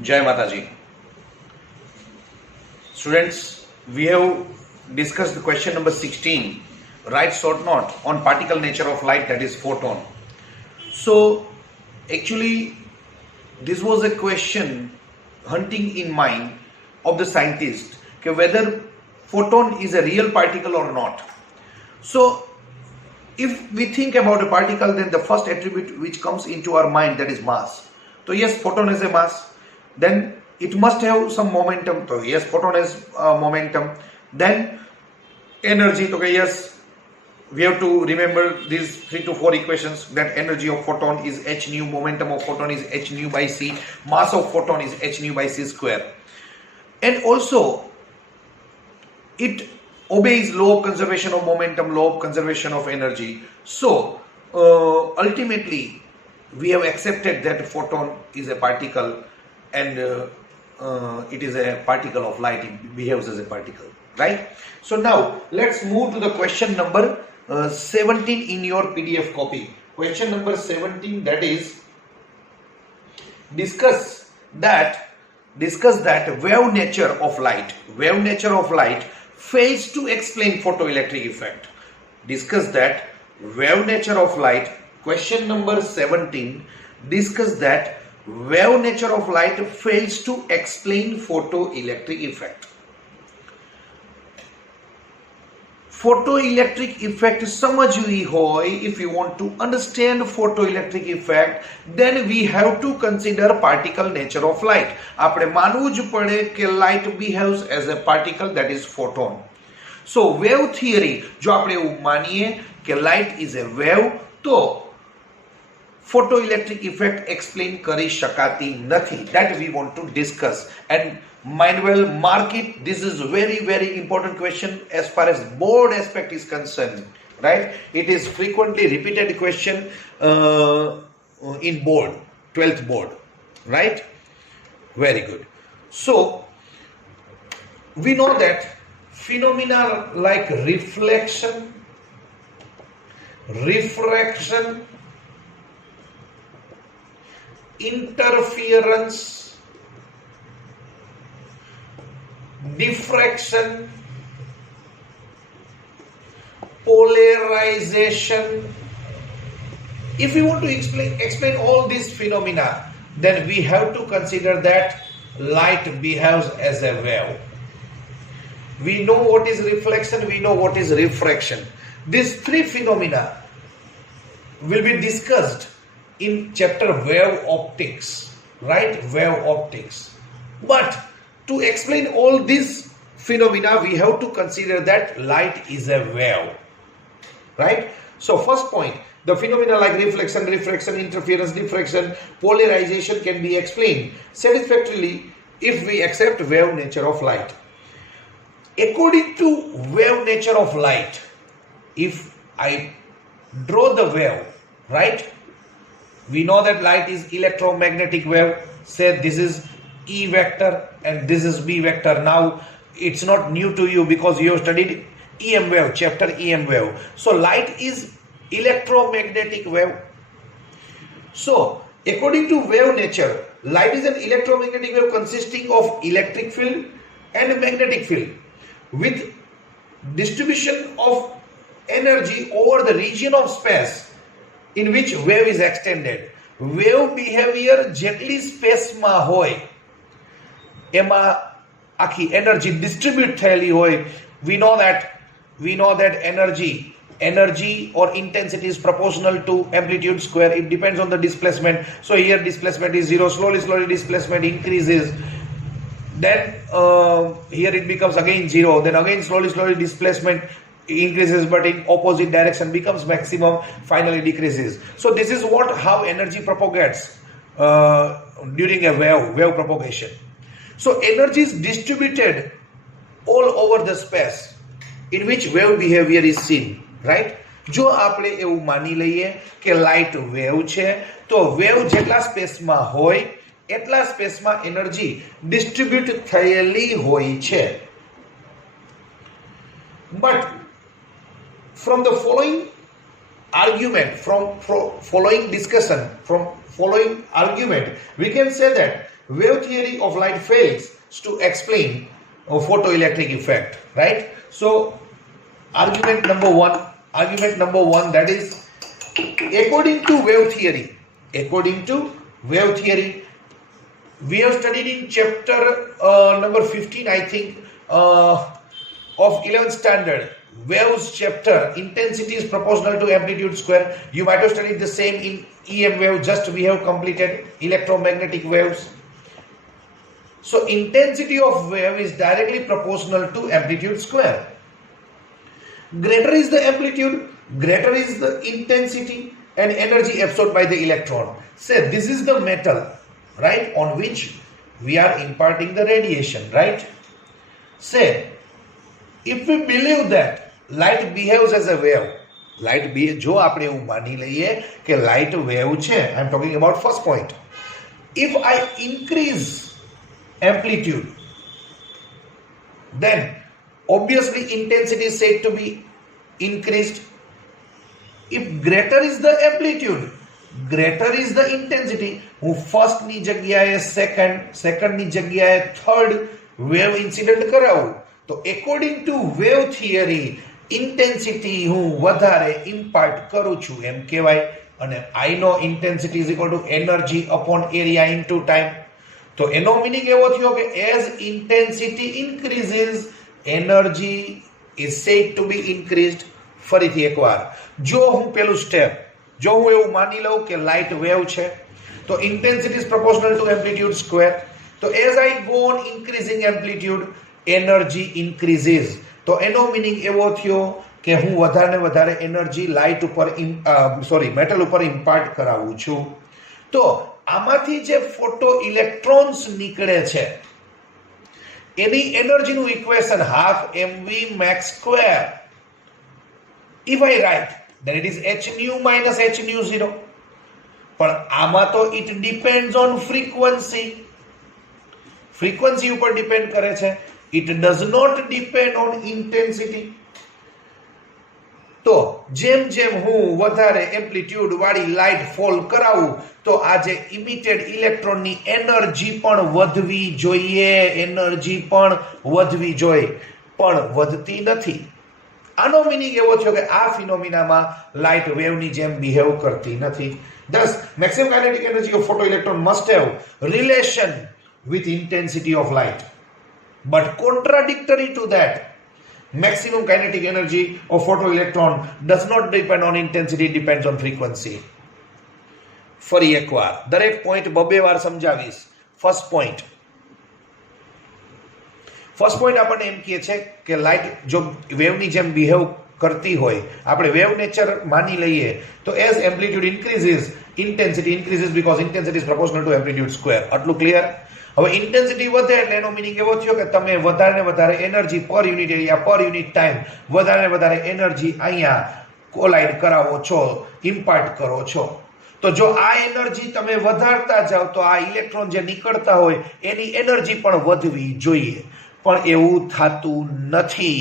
Jai Mataji. Students, we have discussed the question number 16. Write short note on particle nature of light, that is photon. So, actually, this was a question hunting in mind of the scientist whether photon is a real particle or not. So, if we think about a particle, then the first attribute which comes into our mind, that is mass. So yes, photon has a mass. Then it must have some momentum. So yes, photon has momentum. Then energy. Okay, yes, we have to remember these 3 to 4 equations. That energy of photon is h nu, momentum of photon is h nu by c, mass of photon is h nu by c square. And also, it obeys law of conservation of momentum, law of conservation of energy. So ultimately, we have accepted that photon is a particle, and it is a particle of light. It behaves as a particle, right? So now let's move to the question number 17 in your PDF copy. Question number 17, that is, discuss that wave nature of light. Wave nature of light fails to explain photoelectric effect. Discuss that wave nature of light. Question number 17, discuss that wave nature of light fails to explain photoelectric effect. Photoelectric effect સમજવી હોય, if you want to understand photoelectric effect, then we have to consider particle nature of light. આપણે માનવું જ પડે કે light behaves as a particle, that is photon. So wave theory, જો આપણે એવું માનીએ કે light is a wave, તો photoelectric effect explain કરી શકાતી નથી. That we want to discuss, and Manuel, mark it. This is very, very important question as far as board aspect is concerned, right? It is frequently repeated question in board, 12th board, right? Very good. So we know that phenomena like reflection, refraction, interference, diffraction, polarization. If we want to explain all these phenomena, then we have to consider that light behaves as a wave. We know what is reflection, we know what is refraction. These 3 phenomena will be discussed in chapter wave optics, right? Wave optics. But to explain all these phenomena, we have to consider that light is a wave, right? So first point, the phenomena like reflection, refraction, interference, diffraction, polarization can be explained satisfactorily if we accept wave nature of light. According to wave nature of light, if I draw the wave, right? We know that light is electromagnetic wave. Say this is E vector and this is B vector. Now it's not new to you because you have studied EM wave, chapter EM wave. So light is electromagnetic wave. So according to wave nature, light is an electromagnetic wave consisting of electric field and magnetic field with distribution of energy over the region of space in which wave is extended. Wave behavior જેટલી સ્પેસમાં હોય એમાં આખી energy distribute થયેલી હોય. We know that energy or intensity is proportional to amplitude square. It depends on the displacement. So here displacement is 0. Slowly displacement increases. Then here it becomes again 0. Then again slowly displacement increases, but in opposite direction, becomes maximum, finally decreases. So this is how energy propagates during a wave propagation. So energy is distributed all over the space in which wave behavior is seen, right? જો આપણે એવું માની લઈએ કે light wave છે, તો વેવ જેટલા સ્પેસમાં હોય એટલા સ્પેસમાં એનર્જી ડિસ્ટ્રીબ્યુટ થયેલી હોય છે. But from the following argument, from following discussion, from following argument, we can say that wave theory of light fails to explain a photoelectric effect, right? So argument number one, that is, according to wave theory, we have studied in chapter number 15, I think, of 11th standard, waves chapter, intensity is proportional to amplitude square. You might have studied the same in EM wave, just we have completed electromagnetic waves. So intensity of wave is directly proportional to amplitude square. Greater is the amplitude, greater is the intensity and energy absorbed by the electron. Say this is the metal, right, on which we are imparting the radiation, right? Say, if we believe that light behaves as a wave, જો આપણે એવું માની લઈએ કે light wave છે, I am talking about first point. If I increase amplitude, then obviously intensity is said to be increased. If greater is the amplitude, greater is the intensity, હું first ની જગ્યાએ second ની જગ્યાએ third wave incident કરાવું, તો according to wave theory intensity હું વધારે impart કરું છું એમ કહેવાય. અને I know intensity is equal to energy upon area into time. તો એનો મીનિંગ એવો થયો કે as intensity increases, energy is said to be increased. ફરીથી એકવાર, જો હું પેલું સ્ટેપ, જો હું એવું માની લઉં કે લાઇટ વેવ છે, તો intensity is proportional to amplitude square. તો as I go on increasing amplitude, energy increases. તો એનો મીનિંગ એવો થયો કે હું વધારે ને વધારે એનર્જી લાઇટ ઉપર મેટલ ઉપર ઇમ્પાર્ટ કરાવું છું. તો આમાંથી જે ફોટો ઇલેક્ટ્રોન્સ નિકળે છે એની એનર્જીનું equation half mv max square. If I write, then it is h nu minus h nu 0. પણ આમાં તો it depends on frequency. Frequency ઉપર ડિપેન્ડ કરે છે. It does not depend on intensity. તો જેમ જેમ હું વધારે એમ્પ્લિટ્યુડ વાળી લાઇટ ફોલ કરાવું, તો આ જે ઇમિટેડ ઇલેક્ટ્રોનની એનર્જી પણ વધવી જોઈએ, પણ વધતી નથી. આનો મીનિંગ એવો થયો કે આ ફિનોમિનામાં લાઇટ વેવની જેમ બિહેવ કરતી નથી. Thus, maximum kinetic energy of photoelectron must have relation with intensity of light. But contradictory to that, maximum kinetic energy of photoelectron does not depend on intensity, it depends on frequency. ફરી એકવાર દરેક પોઈન્ટ બબે વાર સમજાવીશ. First point આપણને એમ કહે છે કે લાઇટ જો વેવની જેમ બિહેવ કરતી હોય, આપણે વેવ નેચર માની લઈએ, તો as amplitude increases, intensity increases because intensity is proportional to amplitude square. આટલું ક્લિયર? હવે ઇન્ટેન્સિટી વધે એટલે એનો મીનિંગ એવો થયો કે તમે વધારે ને વધારે એનર્જી પર યુનિટ એરિયા, પર યુનિટ ટાઈમ, વધારે ને વધારે એનર્જી અહીંયા કોલાઇડ કરાવો છો, ઇમ્પાર્ટ કરો છો. તો જો આ એનર્જી તમે વધારતા જાઓ તો આ ઇલેક્ટ્રોન જે નીકળતા હોય એની એનર્જી પણ વધવી જોઈએ, પણ એવું થતું નથી.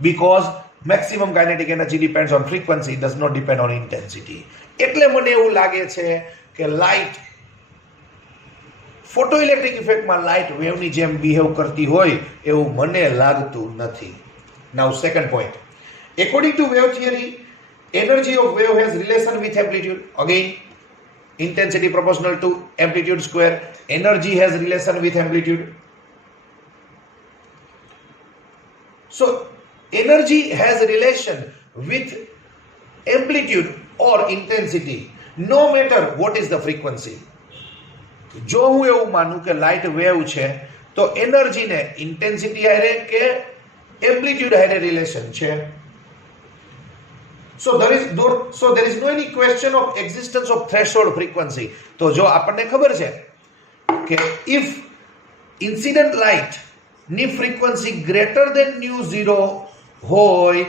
Because maximum kinetic energy depends on frequency, does not depend on intensity. એટલે મને એવું લાગે છે કે લાઇટ ફોટોઇલેક્ટ્રિક ઇફેક્ટમાં લાઇટ વેવની જેમ બિહેવ કરતી હોય એવું મને લાગતું નથી. Now second point. According to wave theory, energy of wave has relation with amplitude. Again, intensity proportional to amplitude square. Energy has relation with amplitude. So, energy has relation with amplitude or intensity, no matter what is the frequency. જો હું એવું માનું કે light wave છે, તો એનર્જીને ઇન્ટેન્સિટી હારે કે એમ્પ્લિટ્યુડ હારે રિલેશન છે. So there is no any question of existence of threshold frequency. તો જો આપણને ખબર છે કે if incident light ની frequency greater than nu0 હોય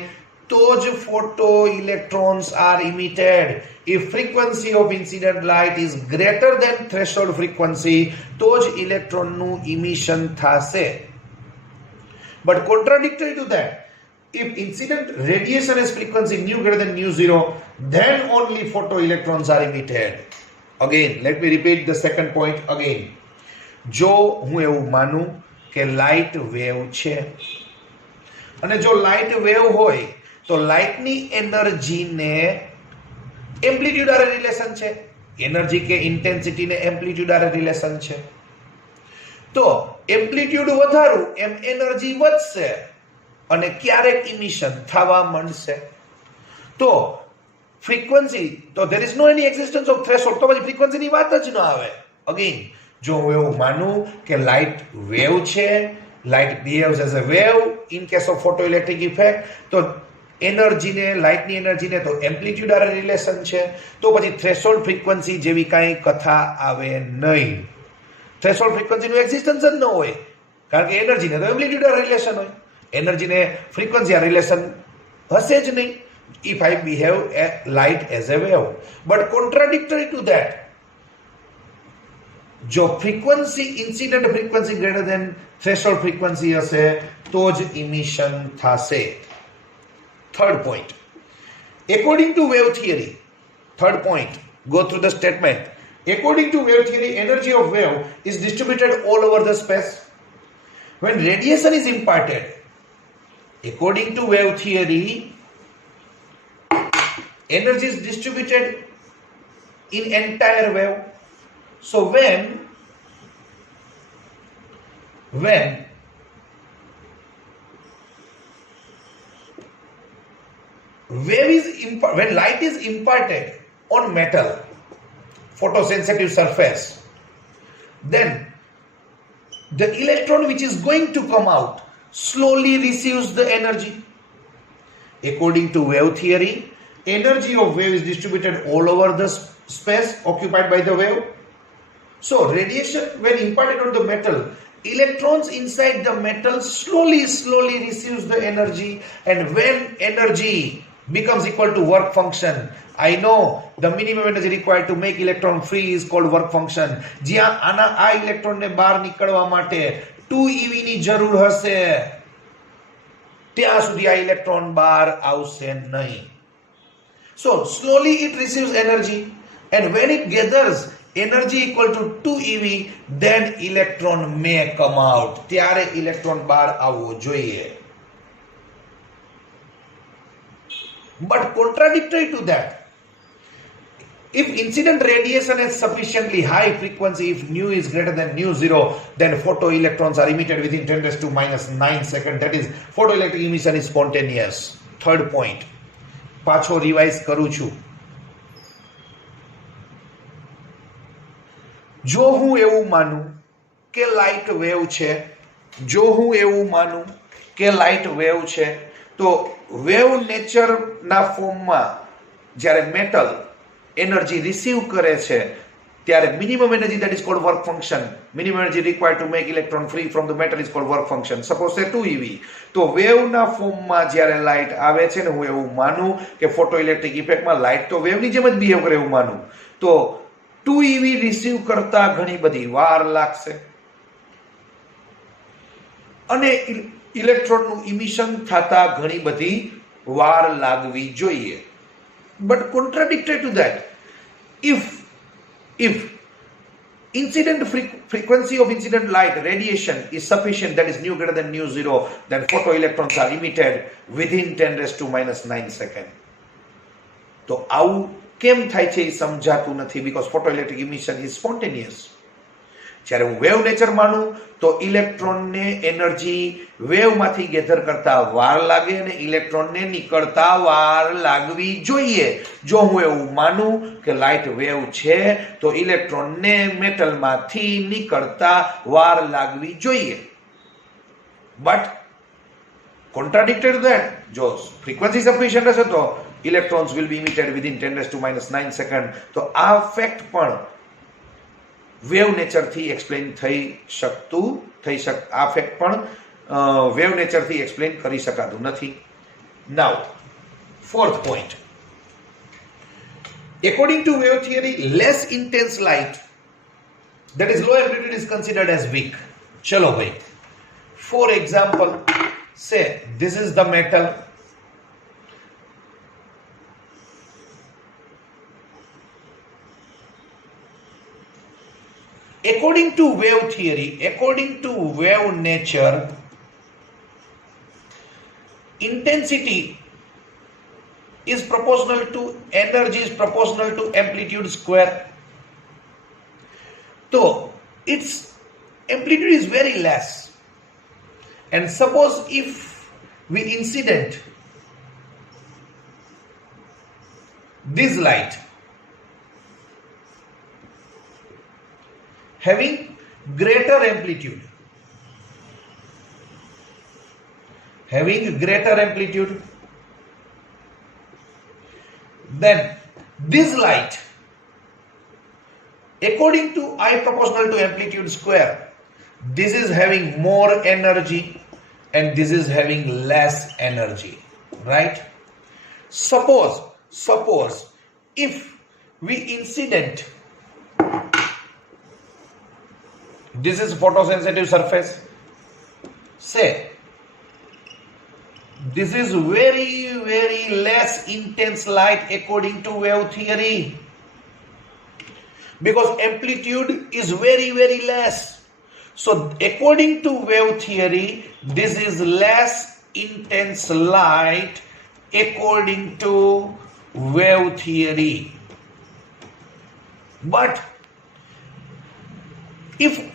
તો જ photo electrons are emitted. If frequency of incident light is greater than threshold frequency, તો જ electron નું emission થશે. But contradictory to that, if incident radiation has frequency nu greater than nu zero, then only photoelectrons are emitted. Again, let me repeat the second point again. જો હું એવું માનું કે light wave છે અને જો લાઇટ વેવ હોય તો લાઇટની એનર્જીને એમ્પ્લિટ્યુડ આરે રિલેશન છે, એનર્જી કે ઇન્ટેન્સિટીને એમ્પ્લિટ્યુડ આરે રિલેશન છે. તો એમ્પ્લિટ્યુડ વધારું એમ એનર્જી વધશે અને ક્યારેક ઇમિશન થવા માંડશે. તો ફ્રીક્વન્સી, તો there is no any existence of threshold, તો પછી ફ્રીક્વન્સીની વાત જ ન આવે. અગેન, જો હું એવું માનું કે લાઇટ વેવ છે, light behaves as a wave in case of photoelectric effect, તો એનર્જીને, લાઇટની એનર્જીને તો એમ્પ્લિટ્યુડ આરે રિલેશન છે, તો પછી થ્રેશોલ્ડ ફ્રીક્વન્સી જેવી કાંઈ કથા આવે નહીં. થ્રેશોલ્ડ ફ્રીક્વન્સીનું એક્ઝિસ્ટન્સ જ ન હોય, કારણ કે એનર્જીને તો એમ્પ્લિટ્યુડ આરે રિલેશન હોય, એનર્જીને ફ્રીક્વન્સી આરે રિલેશન હશે જ નહીં. if I behave a light as a wave, but contradictory to that, જો frequency incident frequency greater than threshold frequency હશે તો જ ઇમિશન થશે. Third point, according to wave theory, third point, go through the statement. According to wave theory, energy of wave is distributed all over the space. When radiation is imparted, according to wave theory, energy is distributed in entire wave. So when light is imparted on metal, photosensitive surface, then the electron which is going to come out slowly receives the energy. According to wave theory, energy of wave is distributed all over the space occupied by the wave. So radiation, when imparted on the metal, electrons inside the metal slowly receives the energy, and when energy becomes equal to work function, I know the minimum energy required to make electron free is called work function. જ્યાં આ ઇલેક્ટ્રોનને બહાર નીકળવા માટે 2 eV ની જરૂર હશે, ત્યાં સુધી આ ઇલેક્ટ્રોન બહાર આવશે નહીં. So slowly it receives energy, and when it gathers energy equal to 2 eV, then electron may come out. ત્યારે ઇલેક્ટ્રોન બહાર આવવો જોઈએ. But contradictory to that, if incident radiation is sufficiently high frequency, if nu is greater than nu zero, then photoelectrons are emitted within 10⁻⁹ seconds. That is, photoelectric emission is spontaneous. Third point, પાછો રિવાઇઝ કરું છું. જો હું એવું માનું કે light wave છે, તો વેવ નેચરના ફોર્મમાં જ્યારે મેટલ એનર્જી રિસીવ કરે છે ત્યારે minimum energy, that is called work function, minimum energy required to make electron free from the metal is called work function. Suppose say 2 eV. તો વેવના ફોર્મમાં જ્યારે લાઇટ આવે છે ને, હું એવું માનું કે ફોટોઇલેક્ટ્રિક ઇફેક્ટમાં લાઇટ તો વેવની જેમ જ બિહેવ કરે એવું માનું, તો 2 eV રિસીવ કરતા ઘણી બધી વાર લાગશે અને ઇલેક્ટ્રોનનું ઇમિશન થતા ઘણી બધી વાર લાગવી જોઈએ. But contradictory to that, if incident frequency of incident light radiation is sufficient, that is nu greater than nu zero, then photoelectrons are emitted within 10⁻⁹ seconds. તો આવું કેમ થાય છે એ સમજાતું નથી, because photoelectric emission is spontaneous. જ્યારે હું વેવ નેચર માનું તો ઇલેક્ટ્રોનને એનર્જી વેવમાંથી ગેધર કરતા વાર લાગે અને ઇલેક્ટ્રોનને નીકળતા વાર લાગવી જોઈએ. જો હું એવું માનું કે લાઇટ વેવ છે તો ઇલેક્ટ્રોનને મેટલમાંથી નીકળતા વાર લાગવી જોઈએ. બટ contradictory to that, જો ફ્રીક્વન્સી સફિશિયન્ટ હશે તો electrons will be emitted within 10⁻⁹ second. તો આ ફેક્ટ પણ વેવ નેચરથી એક્સપ્લેન આ ફેક્ટ પણ વેવ નેચરથી એક્સપ્લેન કરી શકાતું નથી. Now fourth point, according to wave theory, less intense light, that is low amplitude, is considered as weak. ચલો ભાઈ, for example, say this is the metal According to wave theory, according to wave nature, intensity is proportional to energy is proportional to amplitude square. So its amplitude is very less. And suppose if we incident this light having greater amplitude, then this light, according to I proportional to amplitude square, this is having more energy and this is having less energy, right? Suppose if we incident, this is photosensitive surface, say this is very, very less intense light according to wave theory, because amplitude is very, very less. So according to wave theory, this is less intense light according to wave theory. But if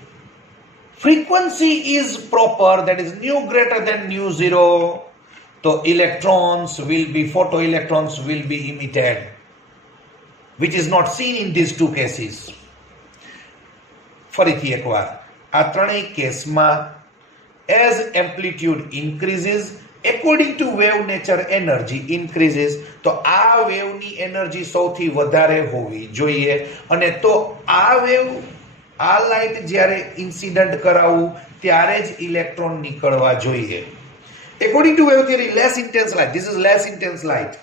frequency is proper, that is nu greater than nu zero, so photoelectrons will be emitted, which is not seen in these two cases. ફરીથી એકવાર, આ ત્રણેય કેસમાં as amplitude increases, according to wave nature energy increases, તો આ વેવની એનર્જી સૌથી વધારે હોવી જોઈએ. અને તો આ વેવ, આ લાઇટ જ્યારે ઇન્સિડન્ટ કરાવું ત્યારે જ ઇલેક્ટ્રોન નીકળવા જોઈએ. According to wave theory, less intense light, this is less intense light,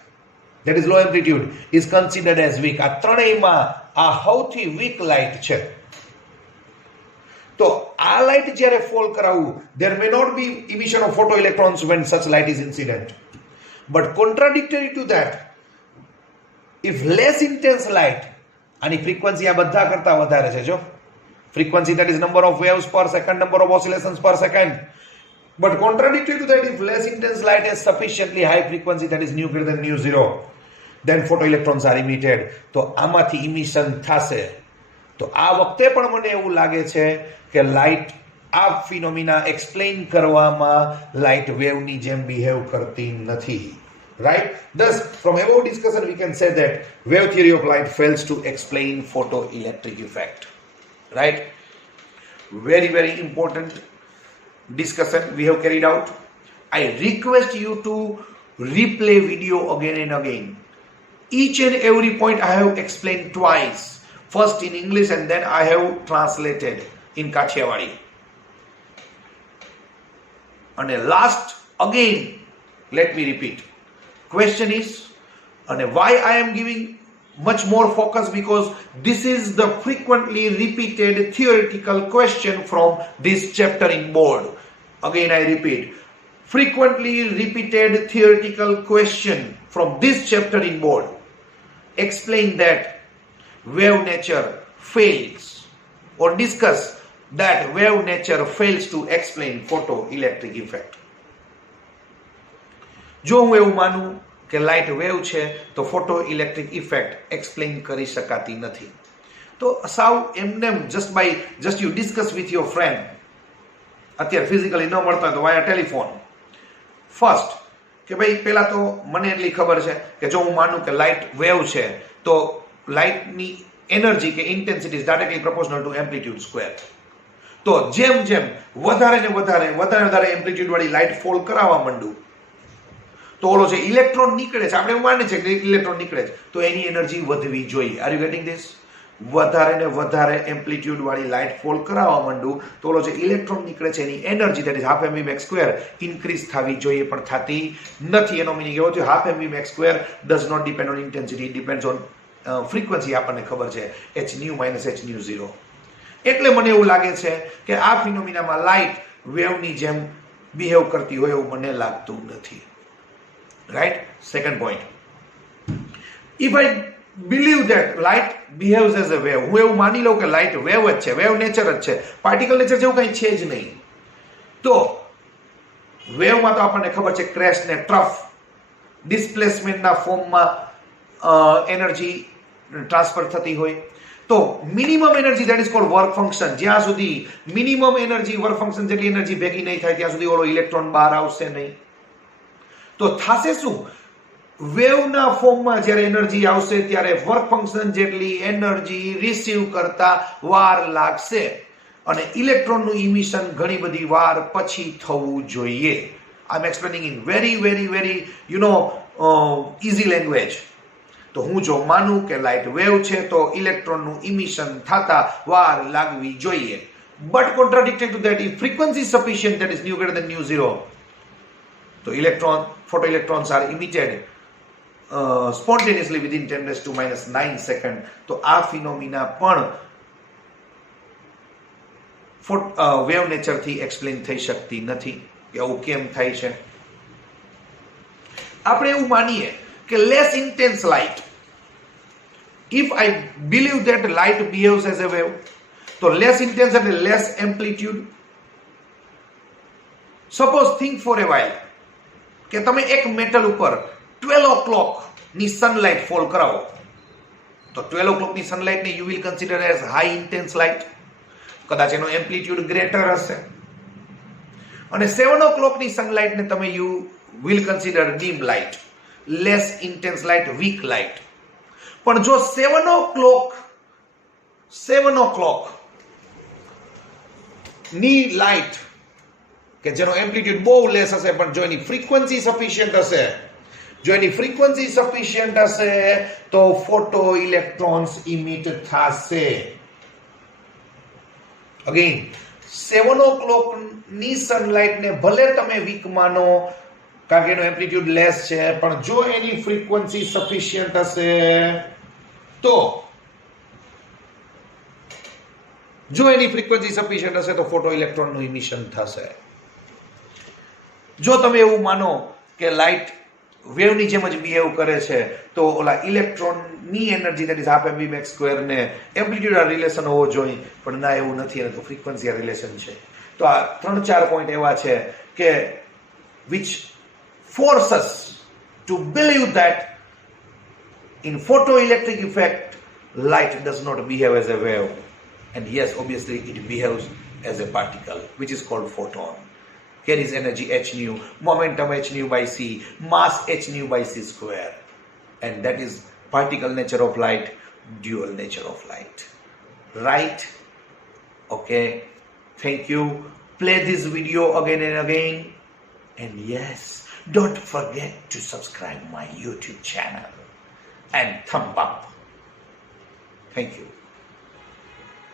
that is low amplitude, is considered as weak. આ ત્રણેયમાં આ સૌથી weak light છે. તો આ light જ્યારે fall કરાવું, there may not be emission of photoelectrons when such light is incident. But contradictory to that, if less intense light, આની frequency આ બધા કરતા વધારે છે જો, frequency that is number of waves per second, number of oscillations per second. But contradictory to that, if less intense light has sufficiently high frequency, that is nu greater than nu zero, then photoelectrons are emitted. તો આમાંથી emission થશે. તો આ વખતે પણ મને એવું લાગે છે કે લાઇટ આ ફિનોમિના એક્સપ્લેન કરવામાં લાઇટ વેવની જેમ બિહેવ કરતી નથી. Right? Thus, from above discussion, we can say that wave theory of light fails to explain photoelectric effect. Right? Very, very important discussion we have carried out. I request you to replay video again and again. Each and every point I have explained twice. First in English and then I have translated in Kathiawadi. And last again, let me repeat. Question is, and why I am giving much more focus, because this is the frequently repeated theoretical question from this chapter in board. Again I repeat, frequently repeated theoretical question from this chapter in board. Explain that wave nature fails, or discuss that wave nature fails to explain photoelectric effect. જો હું એવું માનું કે light wave છે તો photo electric effect explain કરી શકાતી નથી, તો સાવ એમને just you discuss with your friend. અત્યારે ફિઝિકલી ન મળતા હોય તો વાયા ટેલિફોન. ફર્સ્ટ કે ભાઈ પહેલા તો મને એટલી ખબર છે કે જો હું માનું કે લાઇટ વેવ છે તો લાઇટની એનર્જી કે intensity is directly proportional two amplitude square. તો જેમ જેમ વધારે ને વધારે એમ્પ્લિટ્યુડ વાળી લાઇટ ફોલ કરાવવા માંડું તો ઓલો જે ઇલેક્ટ્રોન નીકળે છે, આપણે એવું માને છે કે ઇલેક્ટ્રોન નીકળે છે તો એની એનર્જી વધવી જોઈએ. Are you getting this? વધારે ને વધારે એમ્પ્લિટ્યુડ વાળી લાઇટ ફોલ કરાવવા માંડું તો ઓલો જે ઇલેક્ટ્રોન નીકળે છે એની energy that is half mv max square increase થવી જોઈએ, પણ થતી નથી. એનો મિનિંગ એવો થયો, half mv max square does not depend on intensity, depends on frequency. આપણને ખબર છે h nu minus h nu 0. એટલે મને એવું લાગે છે કે આ ફિનોમિનામાં લાઇટ વેવની જેમ બિહેવ કરતી હોય એવું મને લાગતું નથી. Right? Second point. If I believe that light behaves as a wave. હું એવું માની લઉં કે લાઇટ વેવ જ છે, વેવ નેચર જ છે, પાર્ટિકલ નેચર જેવું કંઈ છે જ નહીં. તો વેવમાં તો આપણને ખબર છે ક્રેશ ને ટ્રફ ડિસ્પ્લેસમેન્ટના ફોર્મમાં એનર્જી ટ્રાન્સફર થતી હોય. તો minimum energy that is called work function, જ્યાં સુધી મિનિમમ એનર્જી વર્ક ફંક્શન જેટલી એનર્જી ભેગી નહીં થાય ત્યાં સુધી ઓલો ઇલેક્ટ્રોન બહાર આવશે નહીં. તો થશે શું? વેવના ફોર્મમાં જ્યારે એનર્જી આવશે ત્યારે વર્ક ફંક્શન જેટલી એનર્જી રિસીવ કરતા વાર લાગશે અને ઇલેક્ટ્રોનનું ઇમિશન ઘણી બધી વાર પછી થવું જોઈએ. I am explaining in very very very easy language. તો હું જો માનું કે લાઇટ વેવ છે તો ઇલેક્ટ્રોનનું ઇમિશન થતા વાર લાગવી જોઈએ. But contradicted to that, if frequency sufficient that is nu greater than nu zero, તો photoelectrons are emitted spontaneously within 10⁻⁹ second. તો આ ફિનોમિના પણ વેવ નેચરથી એક્સપ્લેન થઈ શકતી નથી. એવું કેમ થાય છે? આપણે એવું માનીએ કે less intense light, if I believe that light behaves as a wave, તો લેસ ઇન્ટેન્સ એટલે less amplitude. Suppose think for a while કે તમે એક મેટલ ઉપર 12 o'clock ની સનલાઇટ ફોલ કરાવો, તો 12 o'clock ની સનલાઇટને you will consider as high intense light. કદાચ એનો એમ્પ્લિટ્યુડ ગ્રેટર હશે. અને 7 o'clock ની સનલાઇટને તમે you will consider dim light, less intense light, weak light. પણ જો 7 o'clock ની લાઇટ કે જેનો એમ્પ્લિટ્યુડ બહુ લેસ હશે પણ જો એની ફ્રીક્વન્સી સફિશિયન્ટ હશે, તો ફોટો ઇલેક્ટ્રોન્સ ઇમિટ થશે. અગેન 7 o'clock ની સનલાઇટને ભલે તમે વીક માનો કારણ કે એનો એમ્પ્લિટ્યુડ લેસ છે, પણ જો એની ફ્રીક્વન્સી સફિશિયન્ટ હશે તો ફોટો ઇલેક્ટ્રોનનું ઇમિશન થશે. જો તમે એવું માનો કે લાઇટ વેવની જેમ જ બિહેવ કરે છે તો ઓલા ઇલેક્ટ્રોનની energy that is half mv max square ને એમ્પ્લિટ્યુડ રિલેશન હોવો જોઈએ, પણ ના એવું નથી, અને તો ફ્રીક્વન્સી રિલેશન છે. તો આ 3-4 પોઈન્ટ એવા છે કે which force us to believe that in photoelectric effect light does not behave as a wave, and yes, obviously it behaves as a particle which is called photon. Here is energy h nu, momentum h nu by c, mass h nu by c square, and that is particle nature of light, dual nature of light. Right? Okay, thank you. Play this video again and again, and yes, don't forget to subscribe my YouTube channel and thumb up. Thank you.